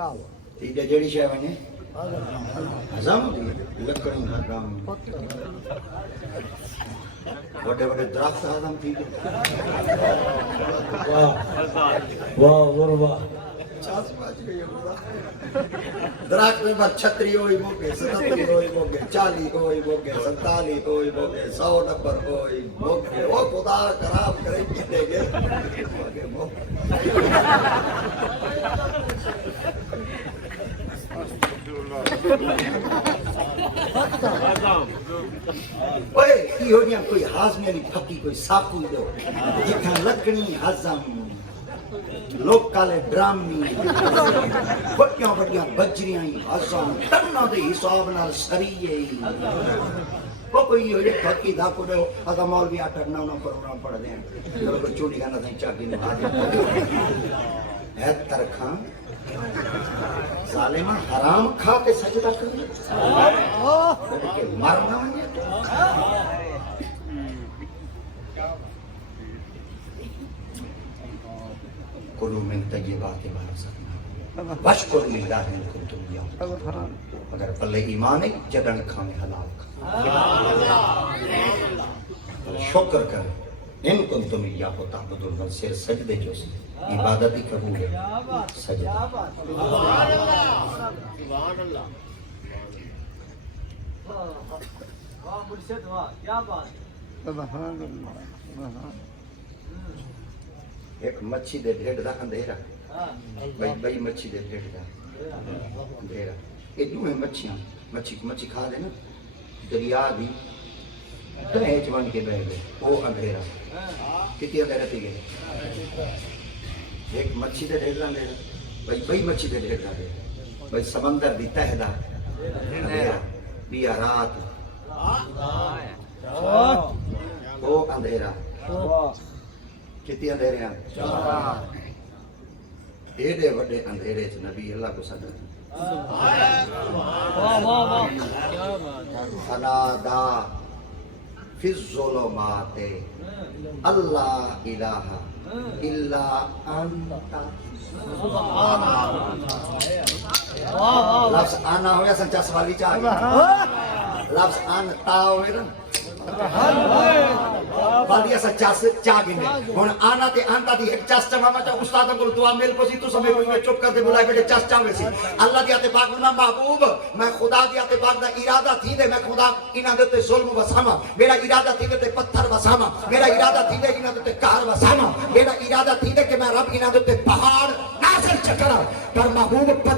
ٹھیک ہے جیڑی شے ونے ہضم لکڑی حرام بڑے بڑے درخت ہضم تھی واہ واہ واہ درخت میں بس 36 ہوئی موگے 77 ہوئی موگے 40 ہوئی موگے 47 ہوئی موگے 100 نمبر ہوئی موگے وہ خدا خراب کرے کتنے گے اوئے کی ہو گیا کوئی ہاضمے نہیں پھکی کوئی ساکو دو جتھاں لکڑی ہضم لوگ کالے ڈرامی بڑیاں بڑیاں بجریاں ہضم تنہ دے حساب نال سریے وہ کوئی ہو جائے پھکی دھاکو دو اگا مولوی آٹھر نو پروگرام پڑھ دیں کوئی چوڑی گانا تھا چاکی نو آدھے ہے ترکھاں ظالمہ حرام کھا کے سجدہ کرنے کہ مرنا مجھے کلو من طیبات ما رزقنا واشکر للہ ان کنتم ایاہ اگر پلے ایمان ہے جدن کھانے حلال کھا شکر کر ان کنتم ایاہ تعبدون سر سجدے جو سے عبادت ہی قبول ہے سجدہ سبحان اللہ واہ مرشد واہ کیا بات سبحان اللہ ایک مچھی دے ڈھیڑ دا اندھیرا بئی مچھی دے ڈھیڑ دا اندھیرا یہ دو ہیں مچھیاں مچھی کھا دے نا دریا دی دہیں چوان کے بہ گئے وہ اندھیرا کتی اندھیرا تھی گئے ایک مچھی دے ڈھیڑ دا اندھیرا بئی مچھی دے ڈھیڑ دا بئی سمندر دی تہ دا اندھیرا بیا رات وہ اندھیرا کتی اندھیرے ہیں ایڈے وڈے اندھیرے چ نبی اللہ کو صدر فنادا فی الظلمات اللہ الہ الا انت لفظ آنا ہویا سنچا سوالی چاہ گیا لفظ انتا ہوئے نا بلدی ایسا چاہ گئے ہون آنا تے آنتا دی ایک چاس چاہ ماما چاہ استادوں کو دعا مل کو سی تو سمیں کوئی میں چپ کرتے بلائے بیٹے چاس چاہ میں سی اللہ دیاتے پاک میں محبوب میں خدا دیاتے پاک دا ارادہ تھی دے میں خدا انہاں دیتے ظلم وساما میرا ارادہ تھی دے پتھر وساما میرا ارادہ تھی دے انہاں دیتے کار وساما میرا ارادہ تھی دے کہ میں رب انہاں دیتے پہاڑ نازل چکرہ پر محبوب